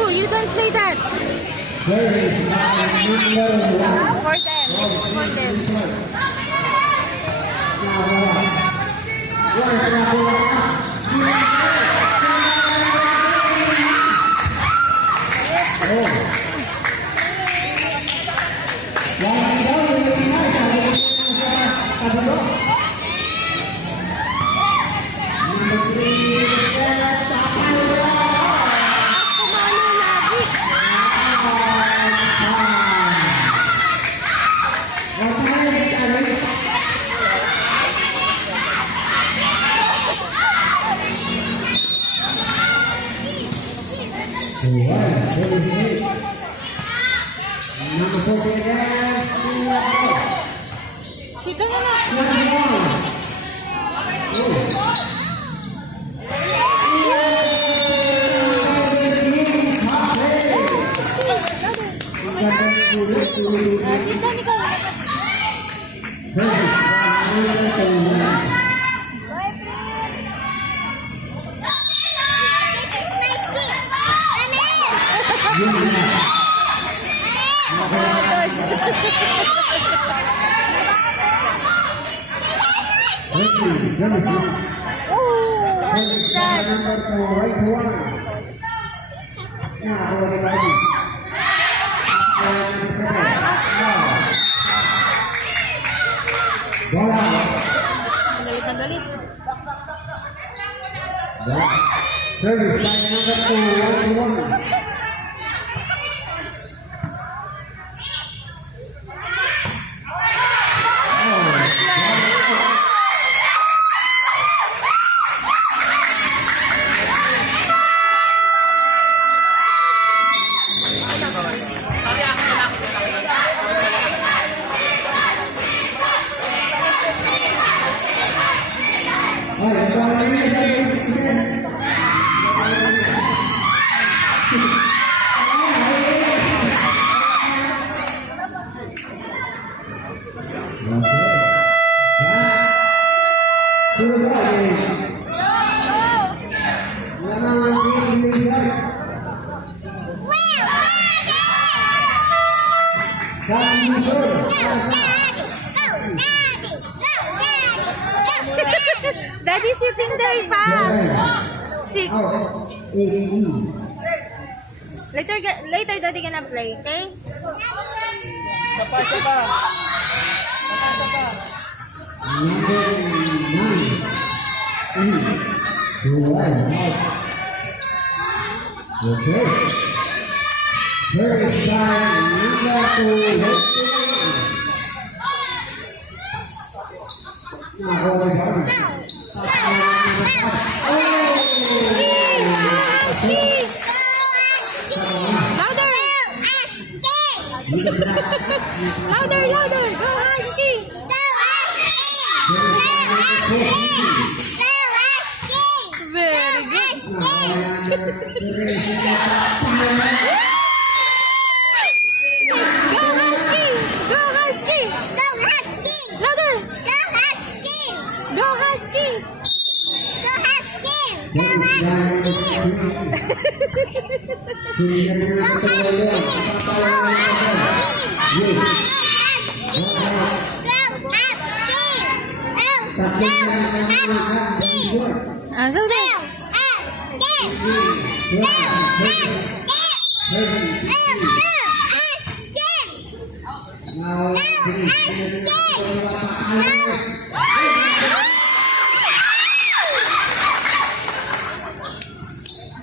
Oh, you don't play that. For them, it's for them. Sito na na. Sito ni ka. Daddy sitting there, pa. 6. Later, Daddy gonna play, okay? Sapa. Okay. Very fine. Louder, louder. Go Husky. Very good. Go Husky. Go Husky. Louder. Go Husky.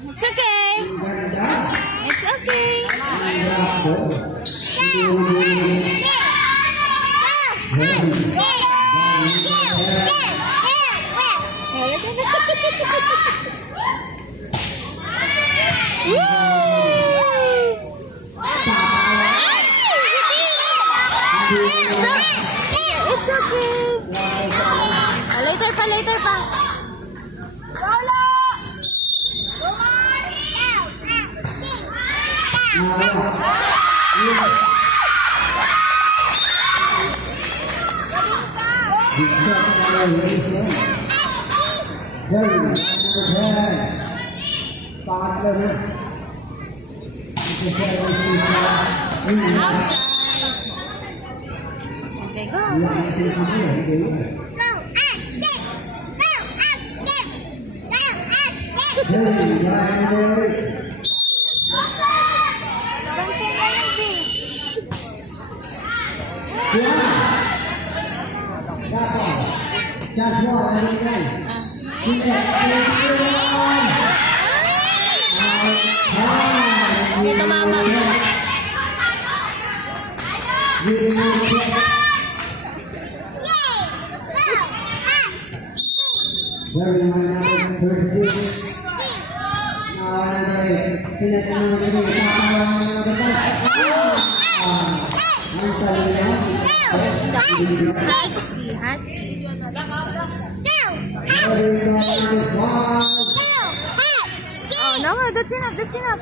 It's okay. It's okay. It's okay. Later pa. Okay, go. Bantay na yun, babe. Dito, mama. Husky. Oh, no, that's enough, that's enough.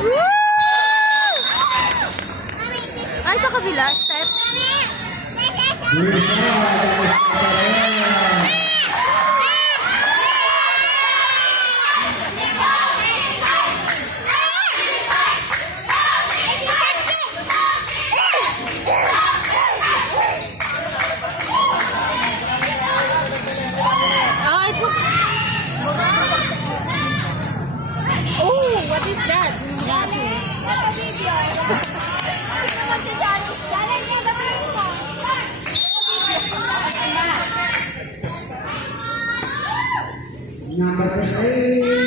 Woo! Ay, sa kabila, step. Oh, it's okay. Oh, what is that? Number 3.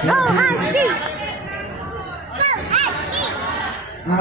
Go, Husky! Woo!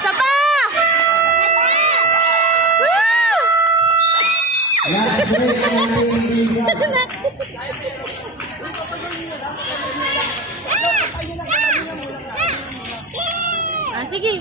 Isa pa! Isa pa! Ah, sige.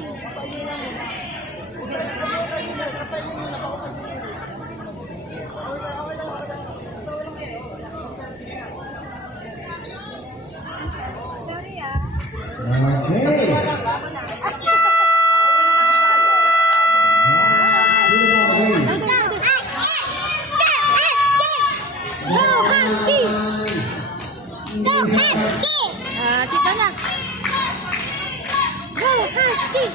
Go, Husky! Ah, sita na. Go, Husky!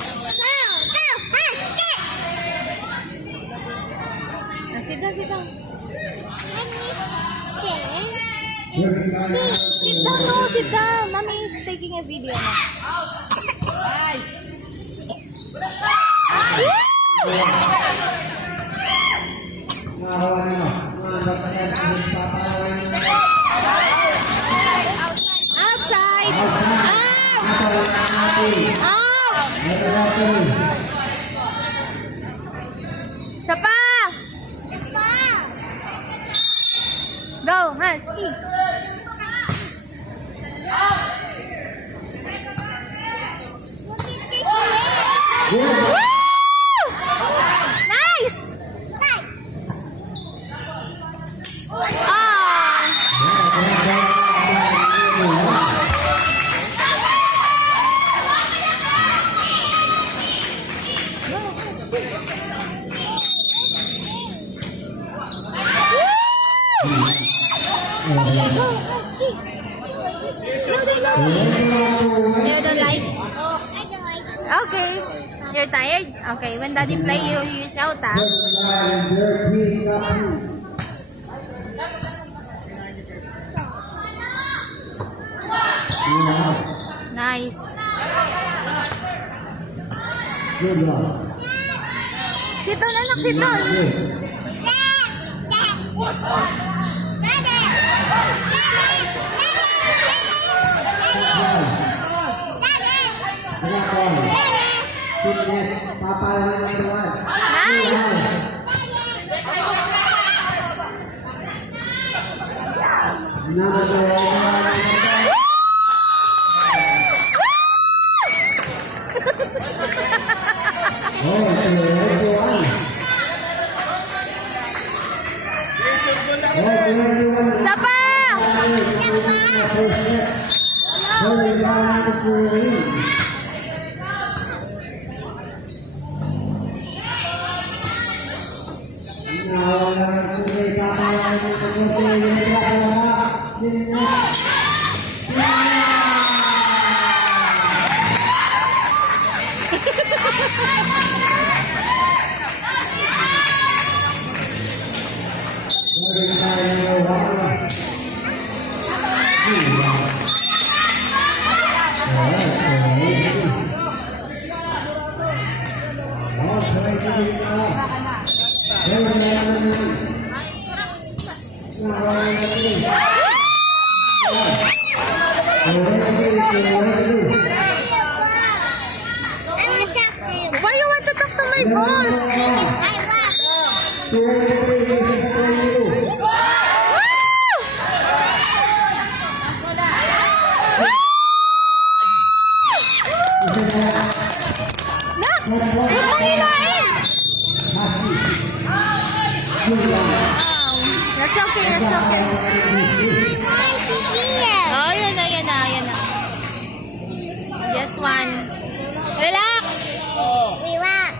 Ah, sit down, sit down. Sit down, no, sit down. Mommy is taking a video na. Outside! Out! Out! Isa pa! Go, Husky! Woo! Nice! Ah! You don't like? Okay. You're tired? Okay. When daddy play, you shout, ah. Nice. Sito na, anak, sito. Nice. Sapa! Why you want to talk to my boss? That's okay, that's okay. Oh, yan na, yan na, yan na. Just one. Relax! Relax.